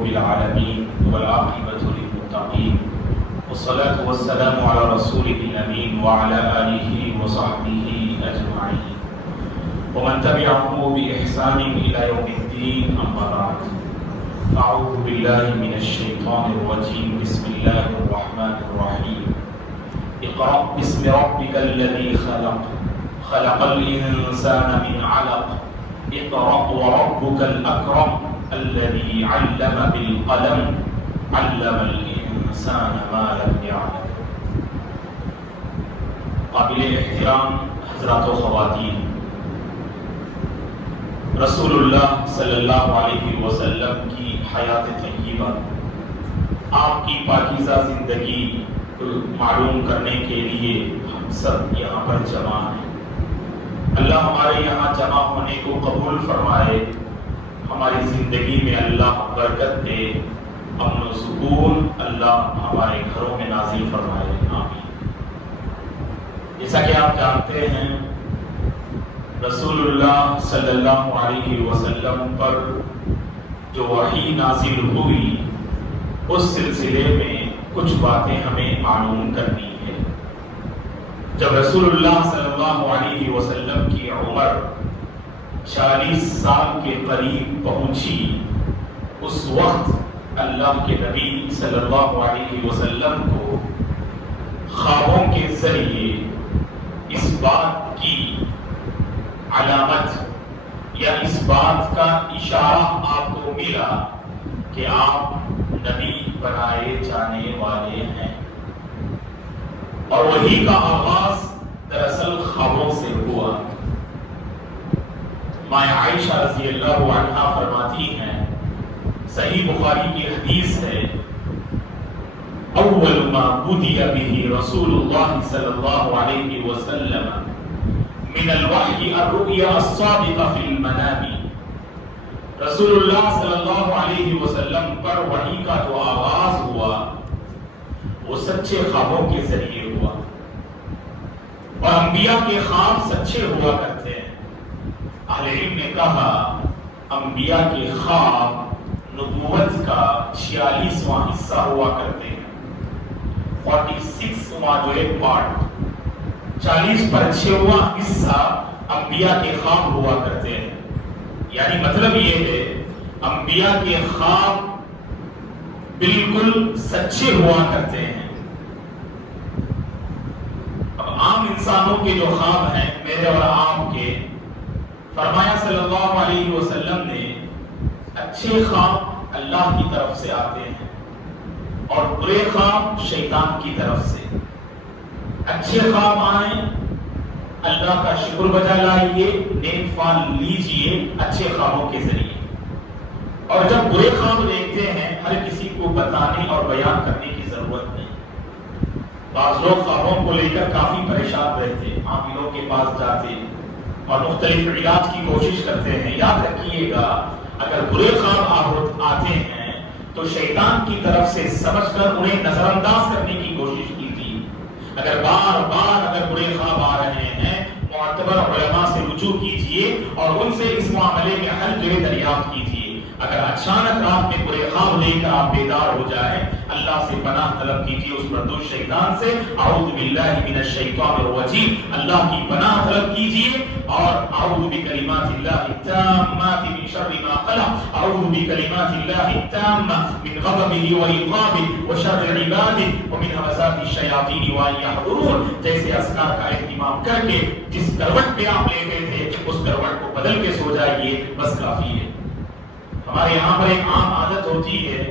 رب العالمين والعاقبة للمتقين والصلاة والسلام على رسوله الأمين وعلى آله وصحبه أجمعين ومن تبعه بإحسان إلى يوم الدين أما بعد أعوذ بالله من الشيطان الرجيم بسم الله الرحمن الرحيم اقرأ باسم ربك الذي خلق الإنسان من علق اقرأ وربك الأكرم الذي علم بالقلم علم الإنسان ما لم يعلم. قابل احترام حضرات و خواتین، رسول اللہ صلی اللہ علیہ وسلم کی حیات طیبہ، آپ کی پاکیزہ زندگی معلوم کرنے کے لیے ہم سب یہاں پر جمع ہیں. اللہ ہمارے یہاں جمع ہونے کو قبول فرمائے، ہماری زندگی میں اللہ برکت دے، امن و سکون اللہ ہمارے گھروں میں نازل فرمائے، آمین. جیسا کہ آپ جانتے ہیں، رسول اللہ صلی اللہ علیہ وسلم پر جو وحی نازل ہوئی، اس سلسلے میں کچھ باتیں ہمیں معلوم کرنی ہے. جب رسول اللہ صلی اللہ علیہ وسلم کی عمر 40 سال کے قریب پہنچی، اس وقت اللہ کے نبی صلی اللہ علیہ وسلم کو خوابوں کے ذریعے اس بات کی علامت یا اس بات کا اشارہ آپ کو ملا کہ آپ نبی بنائے جانے والے ہیں. اور وحی کا آغاز دراصل خوابوں سے ہوا. ماں عائشہ رضی اللہ عنہا فرماتی ہیں، صحیح بخاری کی حدیث ہے، اول ما بدی به رسول اللہ صلی اللہ علیہ وسلم من الوحی الرؤیا الصادقہ فی المنام. رسول اللہ صلی اللہ علیہ وسلم پر وحی کا جو آغاز ہوا وہ سچے خوابوں کے ذریعے ہوا، اور انبیاء کے خواب سچے ہوا کرتے ہیں. اہل علم نے کہا انبیاء کے خواب نبوت کا 46واں حصہ ہوا کرتے ہیں. 46واں جو ایک پارٹ، 40 پر 6واں حصہ انبیاء کے خواب ہوا کرتے ہیں. یعنی مطلب یہ ہے انبیاء کے خواب بالکل سچے ہوا کرتے ہیں. اب عام انسانوں کے جو خواب ہیں، میرے اور آپ کے، فرمایا صلی اللہ علیہ وسلم نے اچھے خواب اللہ کی طرف سے آتے ہیں اور برے خواب شیطان کی طرف سے. اچھے خواب آئیں، اللہ کا شکر بجا لائیے، نیک فال لیجئے اچھے خوابوں کے ذریعے. اور جب برے خواب دیکھتے ہیں، ہر کسی کو بتانے اور بیان کرنے کی ضرورت نہیں. بعض لوگ خوابوں کو لے کر کافی پریشان رہتے، عاملوں کے پاس جاتے اور مختلف علاج کی کوشش کرتے ہیں. یاد رکھیے گا، اگر برے خواب آتے ہیں تو شیطان کی طرف سے سمجھ کر انہیں نظر انداز کرنے کی کوشش کیجیے. اگر بار بار برے خواب آ رہے ہیں، معتبر علماء سے رجوع کیجیے اور ان سے اس معاملے میں حل دریافت کیجیے. اگر اچانک رات میں برے خواب لے کر آپ بیدار ہو جائیں، اللہ سے پناہ طلب کیجیے اس مردود شیطان سے. اعوذ باللہ من الشیطان الرجیم، اللہ کی پناہ طلب کیجیے. اور اعوذ بکلمات اللہ التامات من شر ما خلق، اعوذ بکلمات اللہ التامات من غضبہ وعقابہ وشر عبادہ ومن همزات الشیاطین وان یحضرون. جیسے اذکار کا اہتمام کر کے جس کروٹ پہ آپ لیتے تھے اس کروٹ کو بدل کے سو جائیے، بس کافی ہے. ہمارے یہاں پر ایک عام عادت ہوتی ہے،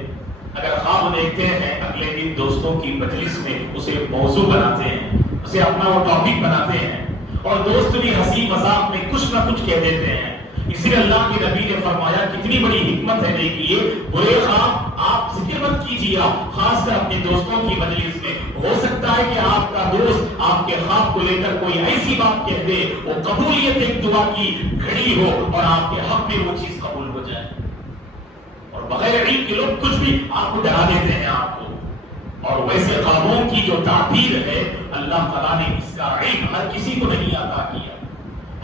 اگر خواب دیکھتے ہیں اگلے دن دوستوں کی مجلس میں اسے موضوع بناتے ہیں، اسے اپنا وہ ٹاپک بناتے ہیں، اور دوست بھی ہنسی مذاق میں کچھ نہ کچھ کہہ دیتے ہیں. اسی لیے اللہ کے نبی نے فرمایا، کتنی بڑی حکمت ہے، دیکھیے برے خواب آپ ذکر مت کیجیے، خاص کر اپنے دوستوں کی مجلس میں. ہو سکتا ہے کہ آپ کا دوست آپ کے خواب کو لے کر کوئی ایسی بات کہہ دے، وہ قبولیت ایک دعا کی گھڑی ہو اور آپ کے حق میں وہ چیز قبول ہو جائے. اور بغیر علم کے لوگ کچھ بھی آپ کو ڈرا دیتے ہیں آپ کو. اور ویسے خوابوں کی جو تعبیر ہے، اللہ تعالیٰ نے اس کا علم ہر کسی کو نہیں عطا کیا.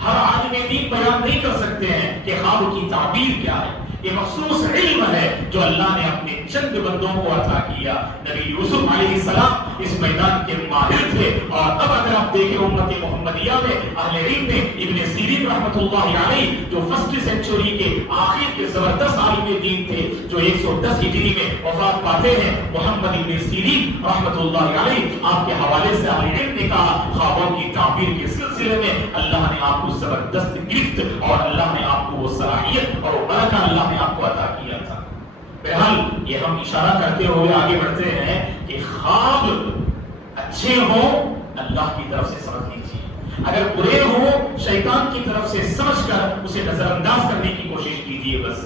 ہر عالم دین بیان نہیں کر سکتے ہیں کہ خواب کی تعبیر کیا ہے. یہ مخصوص علم ہے جو اللہ نے اپنے چند بندوں کو عطا کیا. نبی یوسف علیہ السلام اس میدان کے ماہر تھے. اور اب اگر آپ دیکھیں امت محمدیہ میں اہل علم میں ابن سیرین رحمۃ اللہ علیہ جو فرسٹ سینچری کے آخر کے زبردست عالم دین تھے جو 110 ہجری میں وفات پاتے ہیں, محمد ابن سیرین رحمۃ اللہ علیہ, آپ کے حوالے سے اہل علم نے کہا خوابوں کی تعبیر کے سلسلے میں اللہ نے آپ کو زبردست گرفت اور اللہ نے آپ کو وہ صلاحیت اور وہ برکہ اللہ نے آپ کو عطا کیا تھا. بہرحال یہ ہم اشارہ کرتے ہوئے آگے بڑھتے ہیں کہ خواب اچھے ہوں اللہ کی طرف سے سمجھ لیجیے, اگر برے ہوں شیطان کی طرف سے سمجھ کر اسے نظر انداز کرنے کی کوشش کیجیے بس.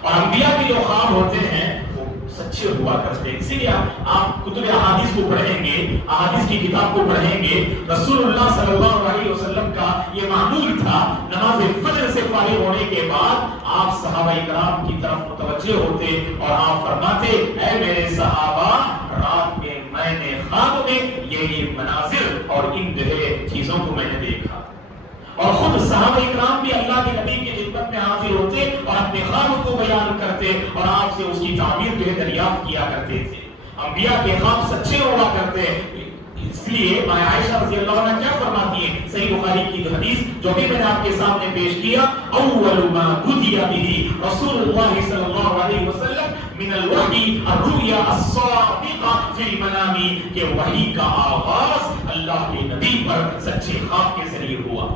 اور انبیاء کے جو خواب ہوتے ہیں وہ سچے ہوا کرتے ہیں. اسی لیے آپ کتب احادیث کو پڑھیں گے, احادیث کی کتاب کو پڑھیں گے, رسول اللہ صلی اللہ علیہ وسلم کا یہ معمول تھا نماز فجر سے فارغ ہونے کے بعد آپ صحابہ کرام کی طرف متوجہ ہوتے اور آپ فرماتے اے میرے صحابہ رات میں میں نے خواب میں یہ مناظر اور ان چیزوں کو میں نے دیکھا. اور خود صحابہ کرام بھی اللہ کے نبی کی خدمت میں حاضر ہوتے اور اپنے خواب کو بیان کرتے اور آپ سے اس کی تعبیر جو ہے دریافت کیا کرتے تھے. انبیاء کے خواب سچے ہوا کرتے. اس لیے ماں عائشہ رضی اللہ عنہا کیا فرماتی ہیں, صحیح بخاری کی حدیث جو بھی میں نے آپ کے سامنے پیش کیا, اول ما بدی به رسول اللہ صلی اللہ علیہ وسلم من الوحی الرؤیا الصادقہ فی المنام, کہ وحی کا آغاز اللہ کے نبی پر سچے خواب کے ذریعے ہوا.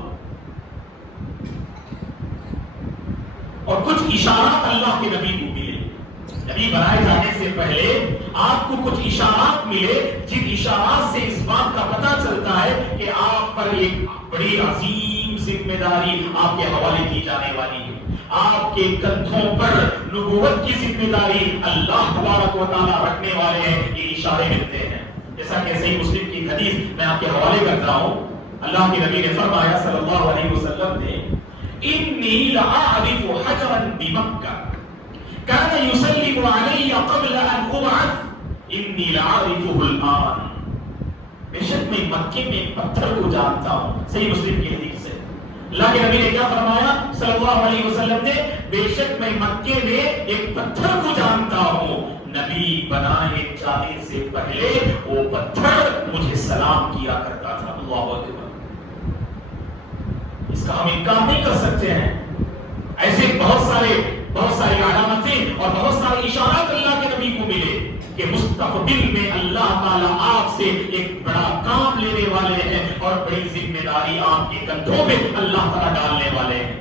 اور کچھ اشارات اللہ کے نبی کو ملے. نبی بنائے جانے سے پہلے آپ کو کچھ اشارات ملے جن اشارات سے اس بات کا پتہ چلتا ہے کہ آپ پر ایک بڑی عظیم ذمہ داری آپ کے حوالے کی جانے والی ہے. آپ کے کندھوں پر نبوت کی ذمہ داری اللہ تبارک و تعالیٰ رکھنے والے ہیں. یہ اشارے ملتے ہیں. جیسا کہ صحیح مسلم کی حدیث میں آپ کے حوالے کرتا ہوں, اللہ کے نبی نے فرمایا صلی اللہ علیہ وسلم نے انی لأعرف حجرا بمکہ كان يسلم علي قبل ان ابعث انی لأعرفه الآن. بے شک میں مکے میں پتھر کو جانتا ہوں. صحیح مسلم کی حدیث ہے. اللہ کے نبی نے کیا فرمایا صلی اللہ علیہ وسلم نے, بے شک میں مکے میں ایک پتھر کو جانتا ہوں. نبی بنائے جانے سے پہلے وہ پتھر مجھے سلام کیا کرتا تھا. اللہ اکبر. اس کا ہم انکار نہیں کر سکتے ہیں. ایسے بہت ساری علامتیں اور بہت سارے اشارات اللہ کے نبی کو ملے کہ مستقبل میں اللہ تعالیٰ آپ سے ایک بڑا کام لینے والے ہیں اور بڑی ذمہ داری آپ کے کندھوں میں اللہ تعالیٰ ڈالنے والے ہیں.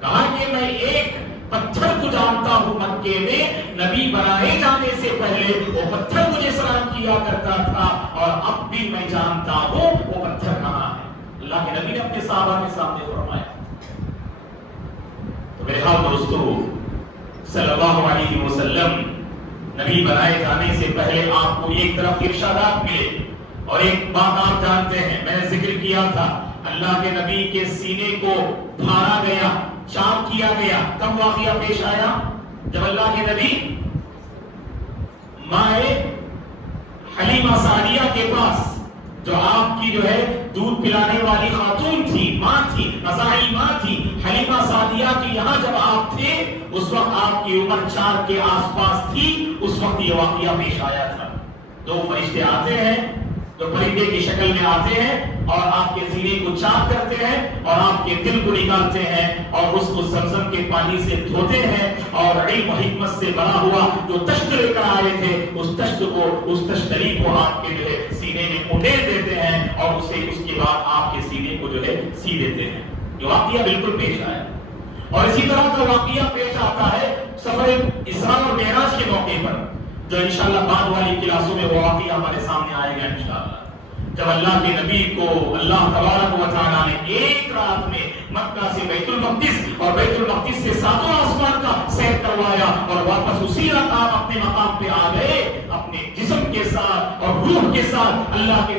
کہا کہ میں ایک پتھر کو جانتا ہوں مکے میں, نبی بنائے جانے سے پہلے وہ پتھر مجھے سلام کیا کرتا تھا اور اب بھی میں جانتا ہوں وہ پتھر کہاں ہے. اللہ کے نبی نے اپنے صحابہ کے سامنے فرمایا. تو میرے دوستو صلی اللہ علیہ وسلم نبی بنائے جانے سے پہلے آپ کو ایک طرف ارشادات ملے اور ایک بات آپ جانتے ہیں, میں نے ذکر کیا تھا, اللہ کے نبی کے سینے کو پھاڑا گیا, چاک کیا گیا. کب واقعہ پیش آیا؟ جب اللہ کے نبی مائے حلیمہ سعدیہ کے پاس, جو آپ کی جو ہے دودھ پلانے والی خاتون تھی, ماں تھی, رضاعی ماں تھی, حلیمہ سعدیہ کی یہاں جب آپ تھے اس وقت آپ کی عمر 4 کے آس پاس تھی. اس وقت یہ واقعہ پیش آیا تھا. 2 فرشتے آتے ہیں جو پرندے کی شکل میں آتے ہیں اور آپ کے سینے کو چاک کرتے ہیں اور آپ کے دل کو نکالتے ہیں اور اس کو زمزم کے پانی سے دھوتے ہیں اور علم و حکمت سے بنا ہوا جو تشت لے کر آئے تھے اس تشتری کو آپ کے جو ہے سینے میں اٹھیر دیتے ہیں اور اس کے بعد آپ کے سینے کو جو ہے سی دیتے ہیں. یہ واقعہ بالکل پیش آیا. اور اسی طرح کا واقعہ پیش آتا ہے سفر اسراء اور معراج کے موقع پر, جو انشاءاللہ بعد والی کلاسوں میں وہ واقعہ ہمارے سامنے آئے گا انشاءاللہ. جب اللہ کے نبی کو اللہ تبارک و تعالیٰ نے ایک رات میں مکہ سے بیت المقدس اور بیت المقدس سے 7واں آسمان کا سیر کروایا اور واپس اسی رات آپ اپنے مقام پہ آ گئے, اپنے جسم کے ساتھ اور روح کے ساتھ اللہ کے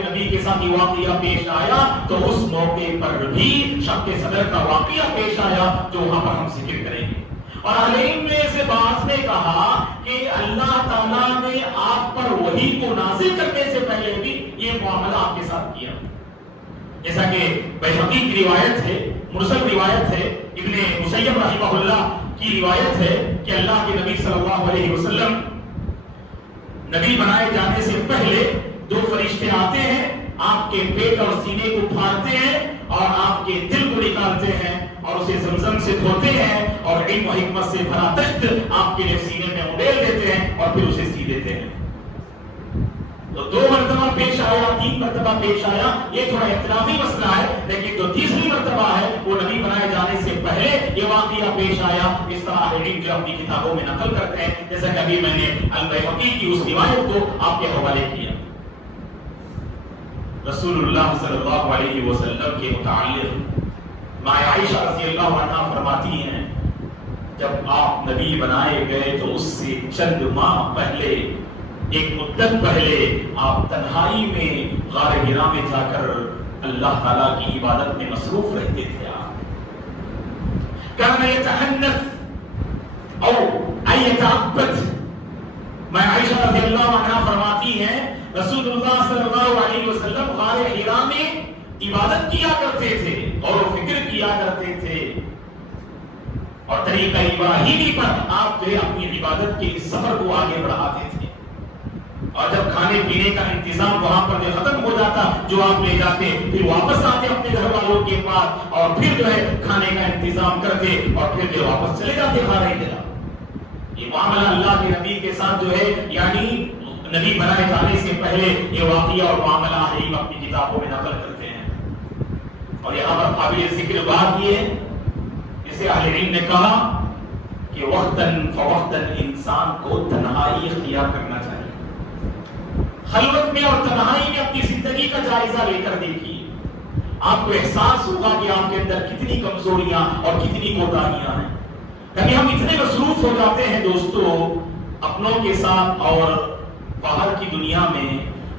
نبی کے ساتھ یہ واقعہ پیش آیا, تو اس موقع پر بھی شق صدر کا واقعہ پیش آیا جو وہاں پر ہم ذکر کریں گے. اور علیم میں سے بعض نے کہا کہ اللہ تعالیٰ نے آپ پر وحی کو نازل کرنے سے پہلے بھی یہ معاملہ آپ کے ساتھ کیا. جیسا کہ بیہقی کی روایت ہے, مرسل روایت ہے, ابن مسیب رحمہ اللہ کی روایت ہے کہ اللہ کے نبی صلی اللہ علیہ وسلم نبی بنائے جانے سے پہلے دو فرشتے آتے ہیں، آپ کے پیٹ اور سینے کو پھاڑتے ہیں اور آپ کے دل کو نکالتے ہیں اور اسے زمزم سے دھوتے ہیں اور علم و حکمت سے بھرا تخت آپ کے لیے سینے میں اڈیل دیتے ہیں اور پھر اسے سی دیتے ہیں۔ تو 2 مرتبہ پیش آیا، 3 مرتبہ پیش آیا، یہ تھوڑا اختلافی مسئلہ ہے، لیکن جو تیسری مرتبہ ہے وہ نبی بنائے جانے سے پہلے یہ واقعہ پیش آیا۔ اس طرح علم جو اپنی کتابوں میں نقل کرتے ہیں، جیسا کہ ابھی میں نے البیہقی کی اس روایت کو آپ کے حوالے کیا۔ رسول اللہ صلی اللہ علیہ وسلم کے متعلق ماں عائشہ رضی اللہ عنہا فرماتی ہیں جب آپ نبی بنائے گئے تو اس سے چند ماہ پہلے، ایک مدت پہلے آپ تنہائی میں غار حرا میں جا کر اللہ تعالیٰ کی عبادت میں مصروف رہتے تھے۔ آپ کان یتحنث او ایتعبد، میں عائشہ رضی اللہ عنہا فرماتی ہیں رسول اللہ صلی اللہ علیہ وسلم غار حرا میں عبادت کیا کرتے تھے اور فکر کیا کرتے تھے، اور طریقہ ابراہیمی پر آپ جو اپنی عبادت کے اس سفر کو آگے بڑھاتے تھے۔ اور جب کھانے پینے کا انتظام وہاں پر جو ختم ہو جاتا جو آپ لے جاتے، پھر واپس آتے اپنے گھر والوں کے پاس اور پھر جو ہے کھانے کا انتظام کرتے اور پھر جو واپس چلے جاتے غار حرا۔ یہ معاملہ اللہ کے نبی کے ساتھ جو ہے یعنی نبی بنائے جانے سے پہلے یہ واقعہ اور معاملہ علم اپنی کتابوں میں نقل کرتے ہیں۔ اور یہاں پر قابل ذکر بات یہ ہے، جسے اہل علم نے کہا کہ وقتاً فوقتاً انسان کو تنہائی اختیار کرنا چاہیے۔ خلوت میں اور تنہائی میں اپنی زندگی کا جائزہ لے کر دیکھیے، آپ کو احساس ہوگا کہ آپ کے اندر کتنی کمزوریاں اور کتنی کوتاہیاں ہیں۔ کبھی ہم اتنے مصروف ہو جاتے ہیں دوستو اپنوں کے ساتھ اور باہر کی دنیا میں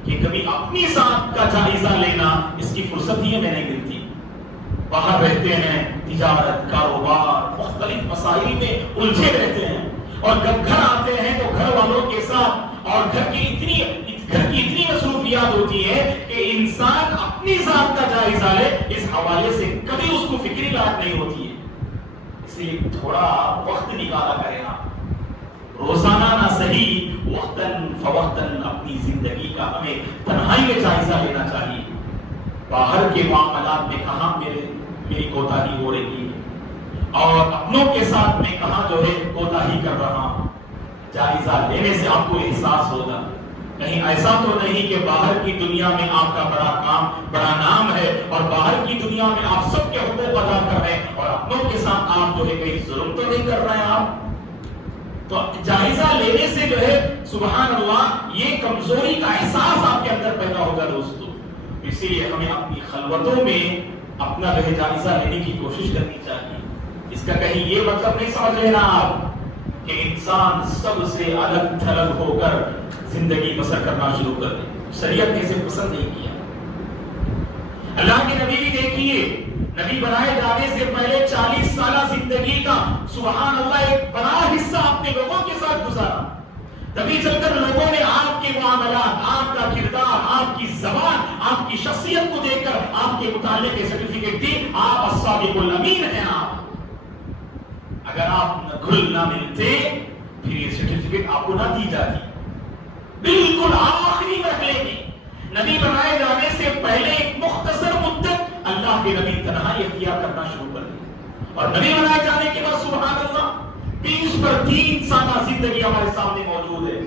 کہ کبھی اپنی ذات کا جائزہ لینا اس کی فرصت ہی ہمیں نہیں ملتی۔ باہر رہتے ہیں، تجارت، کاروبار، مختلف مسائل میں الجھے رہتے ہیں، اور جب گھر آتے ہیں تو گھر والوں کے ساتھ اور گھر کی اتنی مصروفیات ہوتی ہے کہ انسان اپنی ذات کا جائزہ لے اس حوالے سے کبھی اس کو فکری لاحق نہیں ہوتی ہے۔ اس لیے تھوڑا وقت نکالا کریں آپ، روزانہ نہ صحیح وقتاً فوقتاً اپنی زندگی کا ہمیں تنہائی میں جائزہ لینا چاہیے۔ باہر کے معاملات میں کہاں میری کوتاہی ہو رہی ہے اور اپنوں کے ساتھ میں کہاں جو ہے کوتاہی کر رہا ہوں، جائزہ لینے سے آپ کو احساس ہوگا۔ کہیں ایسا تو نہیں کہ باہر کی دنیا میں آپ کا بڑا نام ہے اور باہر کی دنیا میں آپ سب کے حقوق ادا کر رہے ہیں اور اپنوں کے ساتھ آپ جو ہے کہیں ظلم تو نہیں کر رہے ہیں آپ۔ تو جائزہ لینے سے جو ہے سبحان اللہ یہ کمزوری کا احساس آپ کے اندر پیدا ہوگا دوستو۔ اسی لیے ہمیں اپنی خلوتوں میں اپنا جو ہے جائزہ لینے کی کوشش کرنی چاہیے۔ اس کا کہیں یہ مطلب نہیں سمجھ لینا آپ کہ انسان سب سے الگ تھلگ ہو کر زندگی بسر کرنا شروع کر دے۔ شریعت نے اسے پسند نہیں کیا۔ اللہ کے نبی بھی دیکھیے، نبی بنائے جانے سے پہلے 40 سالہ زندگی کا سبحان اللہ ایک بڑا حصہ اپنے لوگوں کے ساتھ گزارا، تبھی چل کر لوگوں نے آپ کے معاملات، آپ کا کردار، آپ کی زبان، آپ کی شخصیت کو دیکھ کر آپ کے متعلق سرٹیفکیٹ دی، آپ الصادق الامین ہیں۔ آپ اگر آپ گھل نہ ملتے پھر یہ سرٹیفکیٹ آپ کو نہ دی جاتی۔ بالکل آخری مرحلے کی نبی بنائے جانے سے پہلے ایک مختصر مدت اللہ کے نبی تنہائی اختیار کرنا شروع کر دی، اور نبی بنائے جانے کے بعد سبحان اللہ 20 پر 3 سالہ زندگی ہمارے سامنے موجود ہے۔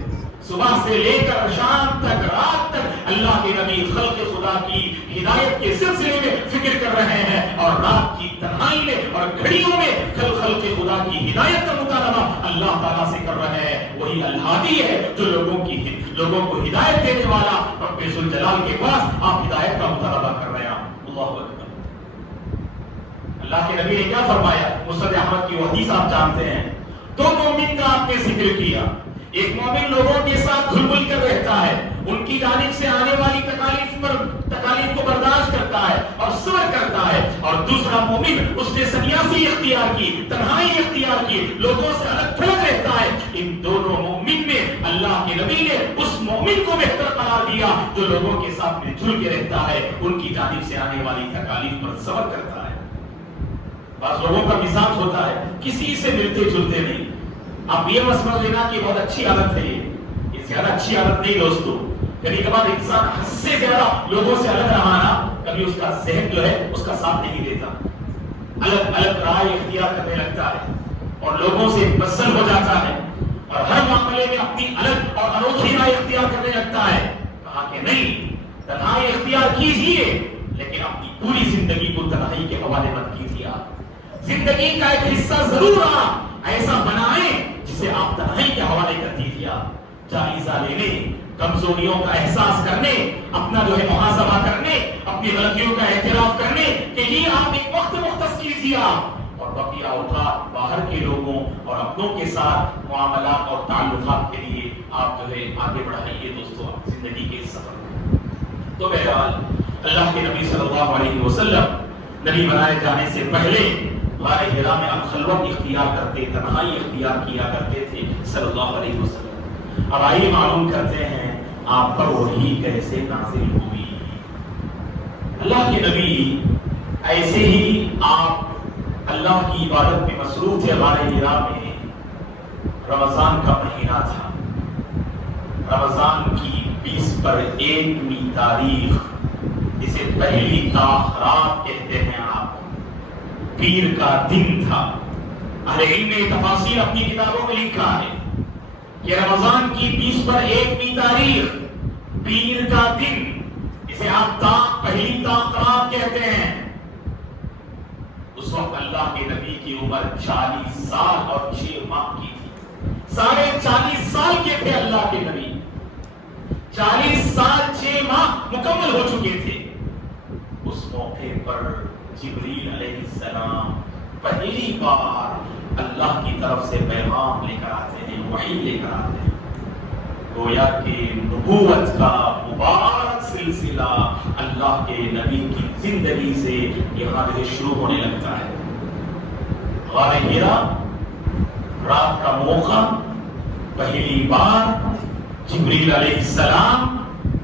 صبح سے لے کر شام تک، رات تک اللہ کے نبی خلق خدا کی ہدایت کے سلسلے میں فکر کر رہے ہیں، اور رات کی تنہائی میں اور گھڑیوں میں خلق خدا کی ہدایت کا مطالبہ اللہ تعالیٰ سے کر رہے ہیں۔ وہی الہادی ہے جو لوگوں کو ہدایت دینے والا رب ذوالجلال کے پاس آپ ہدایت کا مطالبہ کر رہے ہیں۔ اللہ اکبر۔ اللہ کے نبی نے کیا فرمایا؟ مسند احمد کی وہ حدیث آپ جانتے ہیں، 2 مومن کا آپ نے ذکر کیا۔ ایک مومن لوگوں کے ساتھ گھل مل کر رہتا ہے، ان کی جانب سے آنے والی تکالیف کو برداشت کرتا ہے اور صبر کرتا ہے، اور دوسرا مومن اس نے سنیاسی اختیار کی، تنہائی اختیار کی، لوگوں سے الگ تھلگ رہتا ہے۔ ان دونوں مومن میں اللہ کے نبی نے اس مومن کو بہتر قرار دیا جو لوگوں کے ساتھ مل جل کے رہتا ہے، ان کی جانب سے آنے والی تکالیف پر صبر کرتا ہے۔ بعض لوگوں کا مزاج ہوتا ہے کسی سے ملتے جلتے نہیں. آپ یہ مت سمجھ لینا کہ بہت اچھی عادت ہے یہ زیادہ اچھی عادت نہیں دوستو. کبھی کبھار انسان حد سے زیادہ لوگوں سے الگ رہنا کبھی اس کا ذہن جو ہے اس کا ساتھ نہیں دیتا, الگ الگ رائے اختیار کرنے لگتا ہے اور لوگوں سے متصل ہو جاتا ہے اور ہر معاملے میں اپنی الگ اور انوکھی رائے اختیار کرنے لگتا ہے. کہا کہ نہیں, تنہائی اختیار کیجیے لیکن اپنی پوری زندگی کو تنہائی کے حوالے مت کیجیے. زندگی کا ایک حصہ ضرور ایسا بنائیں جسے آپ تنہائی کے حوالے کر دیجیے. جائزہ لینے, کمزوریوں کا احساس کرنے, اپنا جو ہے محاسبہ کرنے, اپنی غلطیوں کا اعتراف کرنے کے لیے آپ ایک وقت مختص کیجیے اور بقیہ اوقات باہر کے لوگوں اور اپنوں کے ساتھ معاملات اور تعلقات کے لیے آپ جو ہے آگے بڑھائیے دوستو زندگی کے سفر میں. تو بہرحال اللہ کے نبی صلی اللہ علیہ وسلم نبی بنائے جانے سے پہلے غار حرا میں اب خلوت اختیار کرتے, تنہائی اختیار کیا کرتے تھے صلی اللہ علیہ وسلم. اب آئیے معلوم کرتے ہیں آپ پر وحی کیسے نازل ہوئی. اللہ کے نبی ایسے ہی آپ اللہ کی عبادت میں مصروف تھے. غار حرا میں رمضان کا مہینہ تھا. رمضان کی 20/1 تاریخ, جسے پہلی تاخرات کہتے ہیں آپ, پیر کا دن تھا. اہل علم نے تفاسیر اپنی کتابوں میں لکھا ہے کہ رمضان کی 20/1 تاریخ پیر کا دن, اسے آپ پہلی تاخرات کہتے ہیں. اس وقت اللہ کے نبی کی عمر 40 سال اور 6 ماہ کی تھی. 40 سال کے تھے اللہ کے نبی, 40 سال 6 ماہ مکمل ہو چکے تھے. اس موقع پر جبریل علیہ السلام پہلی بار اللہ کی طرف سے پیغام لے کر آتے ہیں, وحی لے کر آتے ہیں. گویا کہ نبوت کا مبارک سلسلہ اللہ کے نبی کی زندگی سے یہاں سے شروع ہونے لگتا ہے. غار حرا, رات کا موقع, پہلی بار جبریل علیہ السلام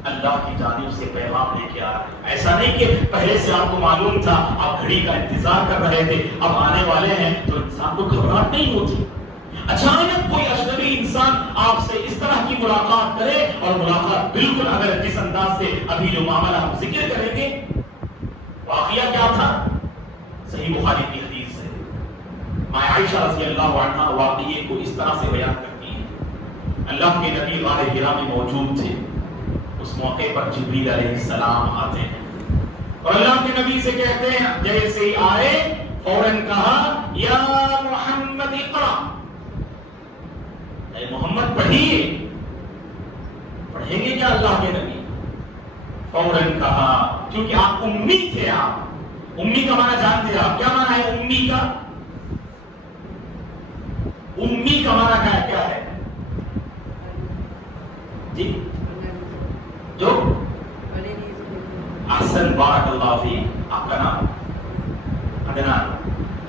اللہ کی جانب سے پیغام لے کے آ رہے. ایسا نہیں کہ پہلے سے آپ کو معلوم تھا, آپ گھڑی کا انتظار کر رہے تھے, اب آنے والے ہیں تو انسان کو گھبراہٹ نہیں ہوتی. اچانک کوئی اجنبی انسان آپ سے اس طرح کی ملاقات کرے اور ملاقات بالکل اگر جس انداز سے ابھی جو معاملہ ہم ذکر کریں گے, واقعہ کیا تھا صحیح بخاری کی حدیث ہے. ماں عائشہ رضی اللہ عنہا واقعے کو اس طرح سے بیان کرتی ہیں. اللہ کے نبی غار حرا میں موجود تھے. اس موقع پر جبریل علیہ السلام آتے ہیں اور اللہ کے نبی سے کہتے ہیں, جیسے ہی آئے فوراً کہا یا محمد اقرا, اے محمد پڑھیے. پڑھیں گے کیا اللہ کے نبی؟ فوراً کہا, کیونکہ آپ امی تھے. آپ امی کا معنی جانتے ہیں آپ, کیا معنی ہے امی کا؟ امی کا معنی کیا ہے جی؟ جو احسن, بارک اللہ فی. آپ کا نام عدنان,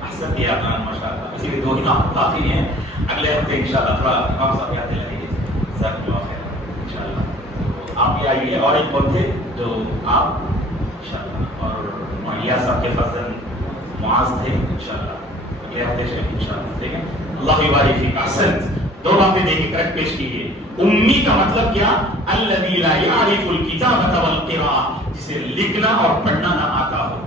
احسن کیا عدنان ماشاءاللہ. اسی لیے 2 ہی نام باقی ہیں, اگلے ہفتے انشاءاللہ تھوڑا امام صاحب یاد دلائیے. جزاک اللہ خیر انشاءاللہ. تو آپ بھی آئیے. اور ایک کون تھے جو آپ انشاءاللہ, اور معاویہ صاحب کے فرزند معاذ تھے انشاءاللہ. اگلے ہفتے سے انشاءاللہ. ٹھیک ہے, اللہ بارک فیک. احسن. 2 باتیں دیکھیں کریکٹ پیش کیجیے. امی کا مطلب کیا؟ الذی لا یعرف الکتابۃ والقراءۃ, جسے لکھنا اور پڑھنا نہ آتا ہو.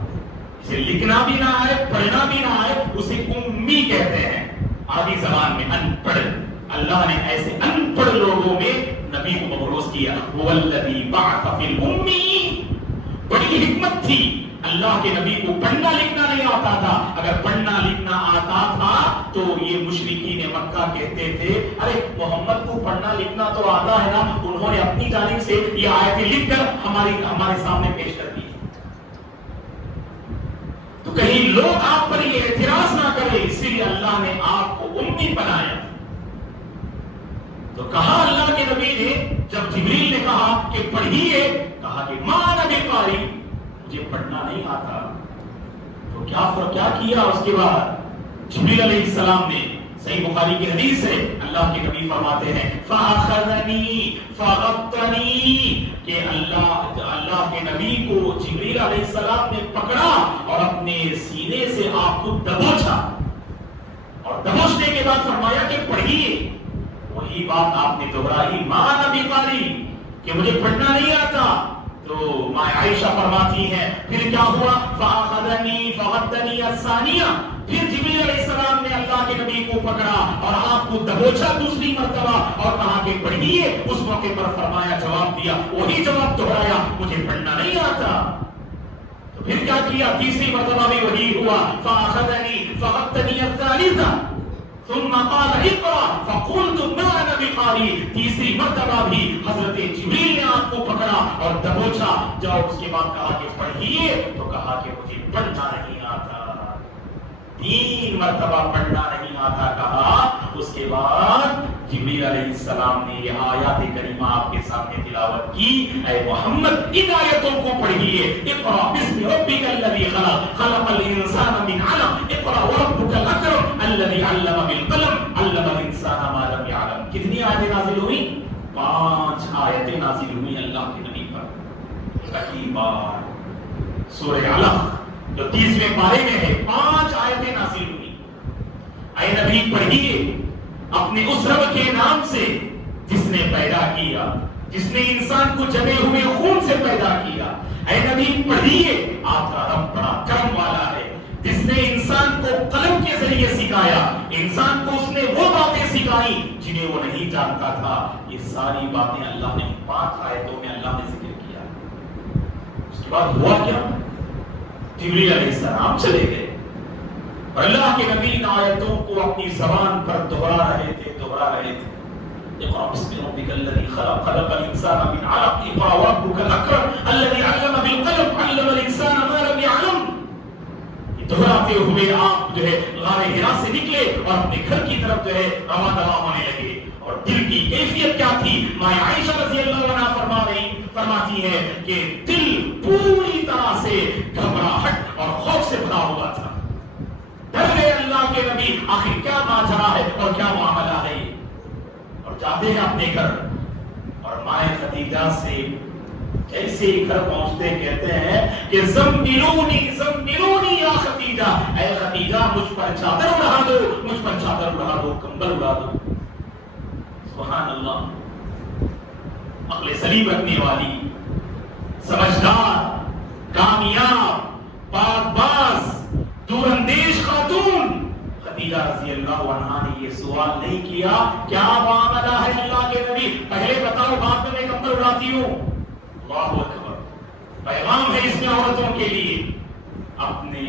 جسے لکھنا بھی نہ آئے, پڑھنا بھی نہ آئے, اسے امی کہتے ہیں. عربی زبان میں ان پڑھ. اللہ نے ایسے ان پڑھ لوگوں میں نبی کو مبعوث کیا. هو الذی بعث فی الامین. بڑی حکمت تھی. اللہ کے نبی کو پڑھنا لکھنا نہیں آتا تھا. اگر پڑھنا لکھنا آتا تھا تو یہ مشرکین مکہ کہتے تھے ارے محمد کو پڑھنا لکھنا تو آتا ہے نا, انہوں نے اپنی جانب سے یہ آیتیں لکھ کر ہمارے سامنے پیش کر دی. تو کہیں لوگ آپ پر یہ اعتراض نہ کرے, اسی لیے اللہ نے آپ کو امی بنایا. تو کہا اللہ کے نبی نے, جب جبریل نے کہا کہ پڑھیے, کہا کہ ما انا بقاری, مجھے پڑھنا نہیں آتا. تو کیا کیا اس کے بعد جبریل علیہ السلام نے صحیح بخاری کی حدیث ہے، اللہ کے نبی فرماتے ہیں فَأَخَذَنِي فَغَطَّنِي کہ اللہ کے نبی کو جبریل علیہ السلام نے پکڑا اور اپنے سینے سے آپ کو دبوچا، اور دبوچنے کے بعد فرمایا کہ پڑھیے۔ وہی بات آپ نے دہرائی مَا أَنَا بِقَارِئٍ کہ مجھے پڑھنا نہیں آتا۔ تو ماں عائشہ فرماتی ہیں پھر کیا ہوا؟ فَأَخَذَنِي فَغَطَّنِي الثَّانِيَةَ پھر جبریل علیہ السلام نے اللہ کے نبی کو پکڑا اور آپ کو دبوچا دوسری مرتبہ اور کہا کہ پڑھیے۔ اس موقع پر فرمایا، جواب دیا، وہی جواب دہرایا، مجھے پڑھنا نہیں آتا۔ تو پھر کیا کیا؟ تیسری مرتبہ بھی وہی ہوا، فَأَخَذَنِي فَغَطَّنِي الثَّالِثَةَ ثم قال اقرأ فقلت ما أنا بقارئ تیسری مرتبہ بھی حضرت جبریل نے آپ کو پکڑا اور دبوچا، جب اس کے بعد کہا کہ پڑھیے تو کہا کہ مجھے پڑھنا نہیں آتا۔ 3 مرتبہ پڑھنا نہیں آتا کہا۔ اس کے بعد جبریل علیہ السلام نے یہ آیات کریمہ آپ کے سامنے تلاوت کی، اے محمد ان آیتوں کو پڑھیے۔ اقرأ بسم ربک الذی خلق خلق الانسان من علق اقرأ وربک الاکرم الذی علم بالقلم علم الانسان ما لم يعلم۔ کتنی آیتیں نازل ہوئی؟ 5 آیتیں نازل ہوئی اللہ کے نبی پر۔ پہلی بار سورہ علق جو 30ویں پارے میں ہے 5 آیتیں نازل ہوئی۔ اے نبی پڑھیے اپنے اس رب کے نام سے جس نے پیدا کیا، جس نے انسان کو جمے ہوئے خون سے پیدا کیا۔ اے نبی پڑھیے آپ کا رب بڑا کرم والا ہے، جس نے انسان کو قلم کے ذریعے سکھایا، انسان کو اس نے وہ باتیں سکھائی جنہیں وہ نہیں جانتا تھا۔ یہ ساری باتیں اللہ نے 5 آیتوں میں اللہ نے ذکر کیا۔ اس کے بعد ہوا کیا؟ جبریل علیہ السلام چلے گئے اور اللہ کے نبی ان آیتوں کو اپنی زبان پر دہرا رہے تھے۔ اقرأ بسم ربک الذی خلق خلق الانسان من علق اقرأ وربک الاکرم الذی علم بالقلم علم الانسان ما لم يعلم۔ دہراتے ہوئے آپ جو ہے غار حرا سے نکلے اور اپنے گھر کی طرف جو ہے رواں دواں ہونے لگے۔ اور دل کی کیفیت کیا تھی؟ ماں عائشہ رضی اللہ عنہا فرماتی ہے کہ دل پوری طرح سے گھبراہٹ اور خوف سے بھرا ہوا تھا۔ ڈر گئے اللہ کے نبی، آخر کیا ماجرا ہے اور کیا معاملہ ہے؟ اور جاتے ہیں اپنے گھر اور ماں خدیجہ سے جیسے ہی گھر پہنچتے کہتے ہیں کہ زملونی زملونی یا خدیجہ، اے خدیجہ مجھ پر چادر اڑا دو، مجھ پر چادر اڑا دو، کمبل اڑا دو۔ سبحان اللہ، عقل سلیم رکھنے والی، سمجھدار، کامیاب، پاک باز، دور اندیش خاتون خدیجہ رضی اللہ عنہا نے یہ سوال نہیں کیا کیا معاملہ ہے اللہ کے نبی، پہلے بتاؤ بعد میں کمبل اڑاتی ہوں۔ اللہ اکبر، پیغام ہے اس میں عورتوں کے لیے۔ اپنے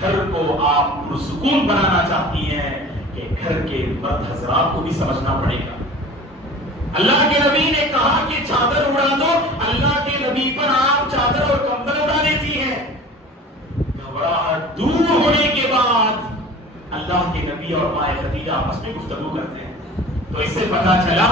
گھر کو آپ پرسکون بنانا چاہتی ہیں کہ گھر کے مرد حضرات کو بھی سمجھنا پڑے گا۔ اللہ کے نبی نے کہا کہ چادر اڑا دو، اللہ کے نبی پر آپ چادر اور کمبل اڑا دیتی ہیں۔ گھبراہٹ دور ہونے کے بعد اللہ کے نبی اور ماں خدیجہ آپس میں گفتگو کرتے ہیں۔ تو اس سے پتہ چلا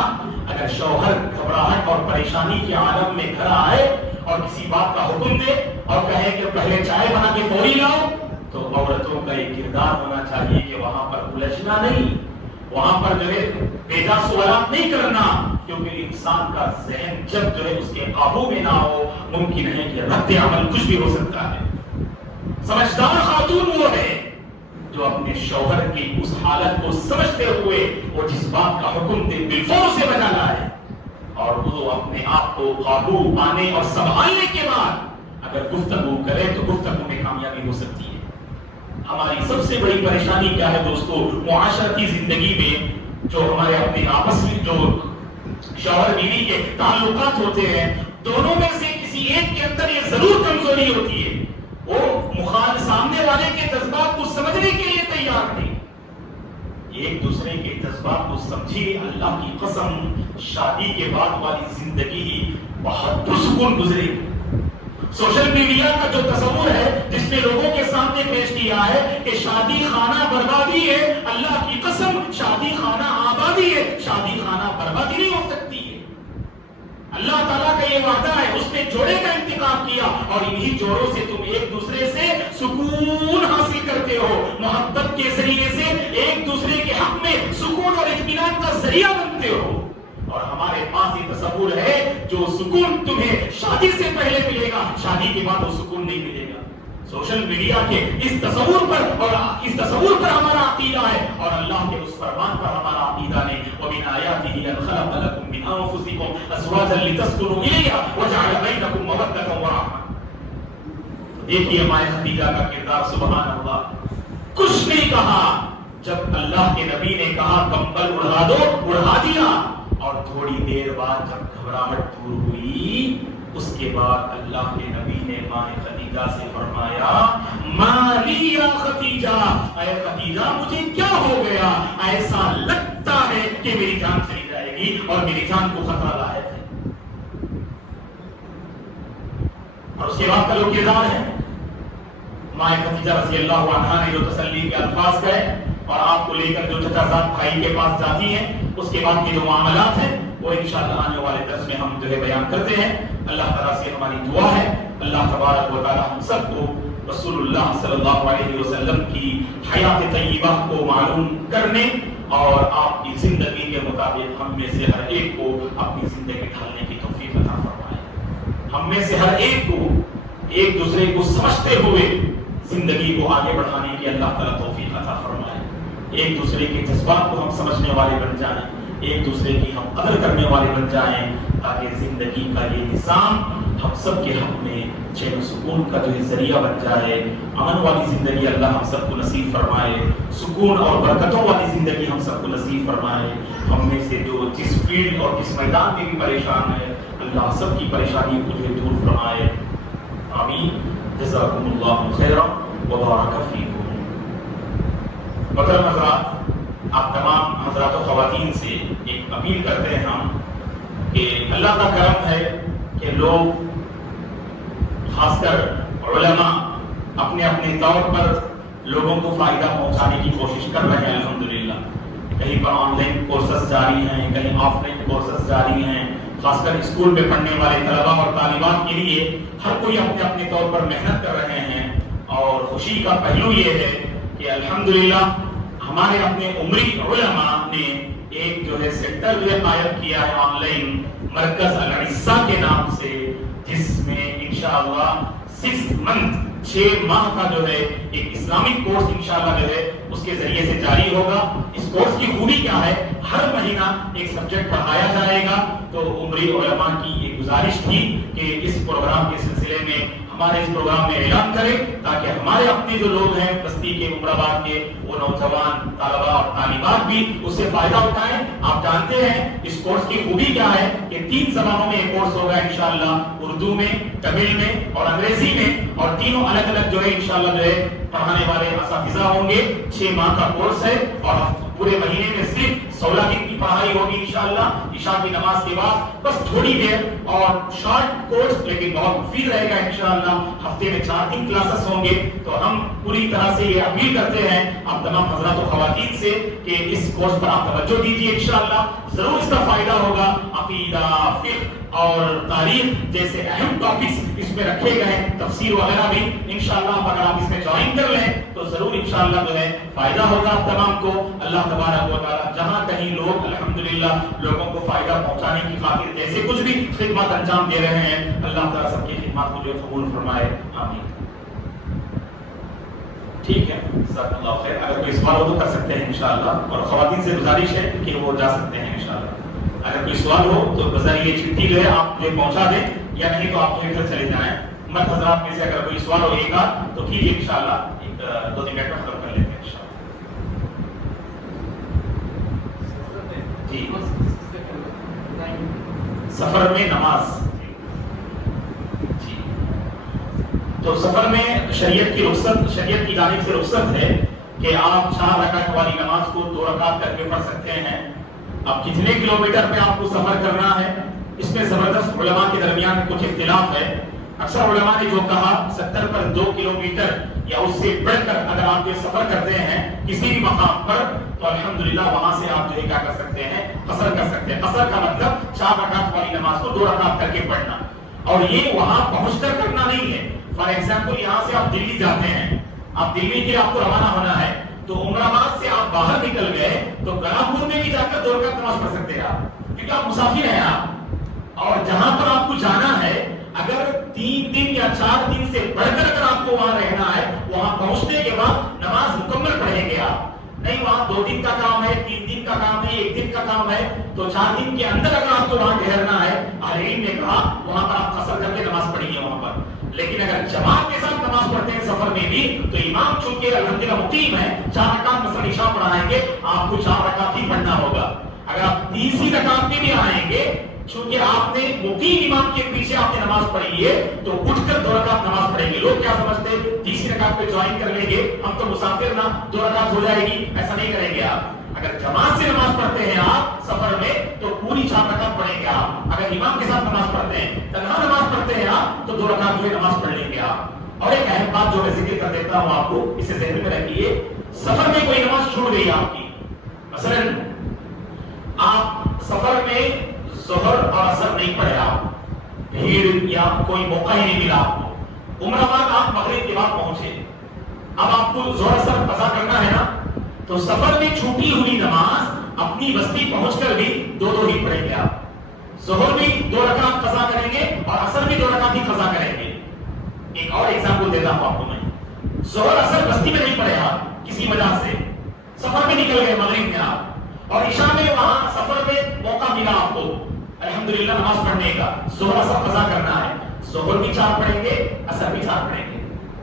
اگر شوہر گھبراہٹ اور پریشانی کے عالم میں گھر آئے اور کسی بات کا حکم دے اور کہے کہ پہلے چائے بنا کے فوری لاؤ، تو عورتوں کا ایک کردار ہونا چاہیے کہ وہاں پر الجھنا نہیں، وہاں پر جو ہے بیجا سوالات نہیں کرنا، کیونکہ انسان کا ذہن جب جو ہے اس کے قابو میں نہ ہو ممکن ہے کہ رد عمل کچھ بھی ہو سکتا ہے۔ سمجھدار خاتون وہ ہے جو اپنے شوہر کی اس حالت کو سمجھتے ہوئے وہ جس بات کا حکم دے بالفور سے بجا لائے، اور وہ اپنے آپ کو قابو پانے اور سنبھالنے کے بعد اگر گفتگو کرے تو گفتگو میں کامیابی ہو سکتی ہے۔ ہماری سب سے بڑی پریشانی کیا ہے دوستو؟ معاشرتی زندگی میں جو ہمارے اپنے آپس میں جو شوہر بیوی کے تعلقات ہوتے ہیں، دونوں میں سے کسی ایک کے اندر یہ ضرور کمزوری ہوتی ہے، وہ مخالف سامنے والے کے جذبات کو سمجھنے کے لیے تیار نہیں۔ ایک دوسرے کے جذبات کو سمجھیے، اللہ کی قسم شادی کے بعد والی زندگی ہی بہت پرسکون گزرے گی۔ سوشل میڈیا کا جو تصور ہے جس نے لوگوں کے سامنے پیش کیا ہے کہ شادی خانہ بربادی ہے، اللہ کی قسم شادی خانہ آبادی ہے، شادی خانہ بربادی نہیں ہو سکتی ہے۔ اللہ تعالیٰ کا یہ وعدہ ہے، اس نے جوڑے کا انتخاب کیا اور انہی جوڑوں سے تم ایک دوسرے سے سکون حاصل کرتے ہو، محبت کے ذریعے سے ایک دوسرے کے حق میں سکون اور اطمینان کا ذریعہ بنتے ہو۔ اور ہمارے پاس یہ تصور ہے جو سکون تمہیں شادی سے پہلے ملے گا، شادی کے بعد وہ سکون نہیں ملے گا۔ سوشل میڈیا کے اس تصور پر ہمارا عقیدہ ہے اور اللہ کے اس فرمان پر ہمارا عقیدہ نہیں۔ وَمِنْ آيَاتِهِ أَنْ خَلَقَ لَكُم مِّنْ أَنفُسِكُمْ أَزْوَاجًا لِتَسْكُنُوا إِلَيْهَا وَجَعَلَ بَيْنَكُم مَّوَدَّةً وَرَحْمَةً۔ دیکھیے مائے خدیجہ کا کردار، سبحان اللہ، کچھ نہیں کہا، جب اللہ کے نبی نے کہا کمبل اڑا دو، اڑا دیا، اور تھوڑی دیر بعد جب گھبراہٹ دور ہوئی، اس کے بعد اللہ کے نبی نے ماں خدیجہ سے فرمایا ما لی یا خدیجہ، اے خدیجہ مجھے کیا ہو گیا، ایسا لگتا ہے کہ میری جان چلی جائے گی اور میری جان کو خطرہ لاحق ہے۔ اور اس کے بعد کا جو کردار ہے، ماں خدیجہ رضی اللہ عنہا نے جو تسلی کے الفاظ کہے اور آپ کو لے کر جو چچا زاد بھائی کے پاس جاتی ہیں، اس کے بعد کے جو معاملات ہیں وہ انشاءاللہ آنے والے درس میں ہم جو ہے بیان کرتے ہیں۔ اللہ تعالیٰ سے ہماری دعا ہے اللہ تبارک و تعالیٰ ہم سب کو رسول اللہ صلی اللہ علیہ وسلم کی حیات طیبہ کو معلوم کرنے اور آپ کی زندگی کے مطابق ہم میں سے ہر ایک کو اپنی زندگی ڈھالنے کی توفیق عطا فرمائے۔ ہم میں سے ہر ایک کو ایک دوسرے کو سمجھتے ہوئے زندگی کو آگے بڑھانے کی اللہ تعالیٰ توفیق عطا فرمائے۔ ایک دوسرے کے جذبات کو ہم سمجھنے والے بن جائیں، ایک دوسرے کی ہم قدر کرنے والے بن جائیں، تاکہ زندگی کا یہ نظام ہم سب کے حق میں چین و سکون کا جو ذریعہ بن جائے۔ امن والی زندگی اللہ ہم سب کو نصیب فرمائے، سکون اور برکتوں والی زندگی ہم سب کو نصیب فرمائے۔ ہم میں سے جو جس فیلڈ اور جس میدان میں بھی پریشان ہے، اللہ سب کی پریشانی کو جو دور فرمائے۔ آمین۔ جزاکم اللہ خیرا وبارک فیکم۔ محترم حضرات، آپ تمام حضرات و خواتین سے ایک اپیل کرتے ہیں ہم کہ اللہ کا کرم ہے کہ لوگ خاص کر علماء اپنے اپنے طور پر لوگوں کو فائدہ پہنچانے کی کوشش کر رہے ہیں۔ الحمدللہ کہیں پر آن لائن کورسز جاری ہیں، کہیں آف لائن کورسز جاری ہیں، خاص کر اسکول میں پڑھنے والے طلباء اور طالبات کے لیے ہر کوئی اپنے اپنے طور پر محنت کر رہے ہیں۔ اور خوشی کا پہلو یہ ہے کہ الحمدللہ ہمارے اپنے عمری علماء نے ایک جو ہے سینٹر جو ہے قائم کیا ہے آن لائن، مرکز العزہ کے نام سے، جس میں انشاءاللہ 6 منتھ 6 ماہ کا جو ہے ایک اسلامک کورس انشاءاللہ جو ہے اس کے ذریعے سے جاری ہوگا۔ اس کورس کی خوبی کیا ہے، ہر مہینہ ایک سبجیکٹ پڑھایا جائے گا۔ تو عمری علماء کی یہ گزارش تھی کہ اس پروگرام کے سلسلے میں ہمارے اس پروگرام میں اعلان کریں تاکہ ہمارے اپنے جو لوگ ہیں بستی کے، عمر آباد کے، وہ نوجوان طلباء اور طالبات بھی اس سے فائدہ اٹھائیں۔ آپ جانتے ہیں اس کورس کی خوبی کیا ہے کہ 3 زبانوں میں یہ کورس ہوگا انشاءاللہ، اردو میں، تمل میں اور انگریزی میں، اور تینوں الگ الگ جو ہے انشاءاللہ جو ہے پڑھانے والے اساتذہ ہوں گے۔ 6 ماہ کا کورس ہے اور پورے مہینے میں صرف 16 دن کی پڑھائی ہوگی انشاءاللہ عشاء کی نماز کے بعد، بس تھوڑی دیر اور شارٹ کورس لیکن بہت مفید رہے گا انشاءاللہ۔ ہفتے میں 4 دن کلاسز ہوں گے۔ تو ہم پوری طرح سے یہ اپیل کرتے ہیں آپ تمام حضرات و خواتین سے کہ اس کورس پر آپ توجہ دیجیے، انشاءاللہ ضرور اس کا فائدہ ہوگا۔ عقیدہ، فقہ اور تاریخ جیسے اہم ٹاپکس اس میں رکھے گئے ہیں، تفسیر وغیرہ بھی انشاءاللہ اگر آپ اس میں جوائن کر لیں تو ضرور انشاءاللہ جو ہے فائدہ ہوگا آپ تمام کو۔ اللہ تبارک و تعالیٰ جہاں کہیں لوگ الحمدللہ لوگوں کو فائدہ پہنچانے کی خاطر جیسے کچھ بھی خدمات انجام دے رہے ہیں، اللہ تعالیٰ سب کی خدمات کو جو قبول فرمائے، آمین۔ ٹھیک ہے، جزاک اللہ خیر۔ اگر کوئی سوال ہو تو کر سکتے ہیں انشاءاللہ، اور خواتین سے گزارش ہے کہ وہ جا سکتے ہیں انشاءاللہ۔ اگر کوئی سوال ہو تو بذریعہ چٹھی جو ہے آپ مجھے پہنچا دیں، یا نہیں تو آپ گھر چلے جائیں۔ مرد حضرات میں سے اگر کوئی سوال ہو ایک آدھ تو کیجیے انشاءاللہ، 2-3 منٹ میں ختم کر لیتے ہیں انشاءاللہ۔ جی، سفر میں نماز، جی تو سفر میں شریعت کی رخصت، شریعت کی جانب سے رخصت ہے کہ آپ 4 رکعت والی نماز کو 2 رکعت کر کے پڑھ سکتے ہیں۔ اب کتنے کلومیٹر پہ آپ کو سفر کرنا ہے، اس میں زبردست علماء کے درمیان کچھ اختلاف ہے۔ اکثر علماء نے جو کہا 70 پر 2 کلومیٹر یا اس سے بڑھ کر اگر آپ یہ سفر کرتے ہیں کسی بھی مقام پر تو الحمدللہ وہاں سے آپ جو ہے کیا کر سکتے ہیں، قصر کر سکتے ہیں۔ قصر کا مطلب 4 رکعت والی نماز کو 2 رکعت کر کے پڑھنا. اور یہ وہاں پہنچ کر کرنا نہیں ہے. فار ایگزامپل یہاں سے آپ دلی جاتے ہیں, آپ دلی کے آپ کو روانہ ہونا ہے, تو عمرہ آباد سے آپ باہر نکل گئے تو گناپور میں بھی جا کر 2 رکعت نماز پڑھ سکتے ہیں آپ, کیونکہ آپ مسافر ہیں آپ. اور جہاں پر آپ کو جانا ہے اگر 3 دن یا 4 دن سے بڑھ کر اگر آپ کو وہاں رہنا ہے, وہاں پہنچنے کے بعد نماز مکمل پڑھیں گے آپ. نہیں وہاں 2 دن کا کام ہے, 3 دن کا کام ہے, 1 دن کا کام ہے, تو 4 دن کے اندر اگر آپ کو وہاں ٹھہرنا ہے, اہل علم نے کہا وہاں پر آپ قصر کر کے نماز پڑھیے وہاں پر. لیکن اگر جماعت کے ساتھ نماز پڑھتے ہیں سفر میں بھی, تو امام چونکہ الحمدللہ مقیم ہے, 4 رکعت مثلا عشاء پڑھائیں گے, آپ کو 4 رکعت ہی پڑھنا ہوگا. اگر آپ تیسری رکعت میں بھی آئیں گے, چونکہ آپ نے مقیم امام کے پیچھے آپ نے نماز پڑھی ہے, تو اٹھ کر 2 رکعت نماز پڑھیں گے. لوگ کیا سمجھتے ہیں تیسری رکعت پہ جوائن کر لیں گے, ہم تو مسافر نا 2 رکعت ہو جائے گی, ایسا نہیں کریں گے آپ. اگر جماعت سے نماز پڑھتے ہیں آپ سفر میں تو پوری 4 رکعت پڑھیں گے آپ. اگر امام کے ساتھ نماز پڑھتے ہیں, تنہا نماز پڑھتے ہیں آپ, تو 2 رکعت جو ہے نماز پڑھ لیں گے آپ. اور ایک اہم بات جو میں ذکر کر دیتا ہوں آپ کو, اسے ذہن میں رکھیے, سفر میں کوئی نماز چھوٹ گئی آپ کی, مثلا آپ سفر میں ظہر اور عصر نہیں پڑھے, آپ بھیڑ یا کوئی موقع ہی نہیں ملا آپ کو, عمرہ بعد آپ مغرب کے بعد پہنچے, اب آپ کو ظہر عصر قضا کرنا ہے نا, تو سفر میں چھوٹی ہوئی نماز اپنی بستی پہنچ کر بھی 2 ہی پڑھیں گے آپ. ظہر بھی 2 رکعت قضا کریں گے اور عصر بھی 2 رکعت ہی قضا کریں گے. ایک اور ایگزامپل دیتا ہوں آپ کو میں, ظہر عصر بستی میں نہیں پڑھے آپ کسی وجہ سے, سفر میں نکل گئے مغرب میں آپ, اور عشاء میں وہاں سفر میں موقع ملا آپ کو الحمدللہ نماز پڑھنے کا, ظہر عصر قضا کرنا ہے, ظہر بھی 4 پڑھیں گے, عصر بھی 4 پڑھیں گے.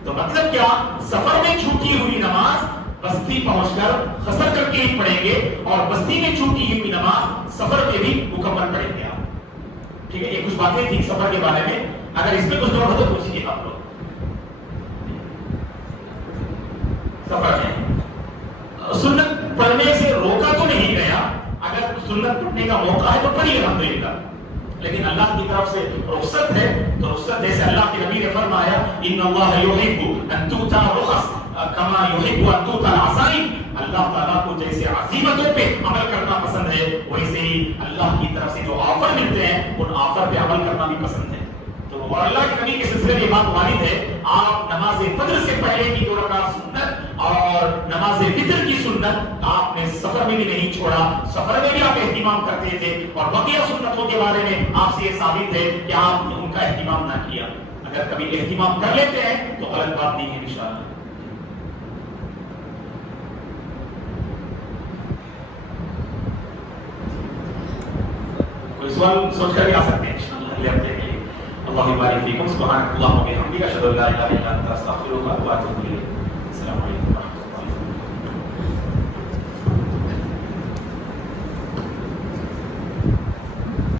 تو مطلب کیا, سفر میں چھوٹی ہوئی نماز بستی پہنچ کر قصر کر کے ہی پڑھیں گے, اور بستی میں چھوٹی ہوئی نماز سفر میں بھی مکمل پڑھیں گے آپ. ٹھیک ہے, یہ کچھ باتیں تھی سفر کے بارے میں, اگر اس میں کچھ ڈاؤٹ ہو تو پوچھیے آپ لوگ. سفر میں سنت پڑھنے سے روکا تو نہیں گیا, اگر سنت پڑھنے کا موقع ہے تو پڑھیے الحمدللہ, لیکن اللہ کی طرف سے رخصت ہے تو رخصت, جیسے اللہ کے نبی نے فرمایا ان اللہ یحب ان تؤتى الرخص کما یحب ان تؤتى العزائم, اللہ تعالیٰ کو جیسے عزیمتوں پہ عمل کرنا پسند ہے, ویسے ہی اللہ کی طرف سے جو آفر ملتے ہیں ان آفر پہ عمل کرنا بھی پسند ہے. تو اللہ کے نبی کے سلسلے میں یہ بات وارد ہے, آپ نماز فجر سے پہلے کی 2 رکعت سنت اور نماز فطر کی سنت آپ نے سفر میں بھی نہیں چھوڑا, سفر میں بھی آپ اہتمام کرتے تھے, اور بقیہ سنتوں کے بارے میں آپ سے یہ ثابت ہے کہ آپ نے ان کا اہتمام نہ کیا. اگر کبھی اہتمام کر لیتے ہیں تو غلط بات نہیں ہے انشاءاللہ. کوئی سوال سوچ کر بھی آ سکتے ہیں انشاءاللہ. اللہ بارک فیکم, سبحانک اللہم و بحمدک, اشہد ان لا الہ الا انت, استغفرک و اتوب الیک. السلام علیکم.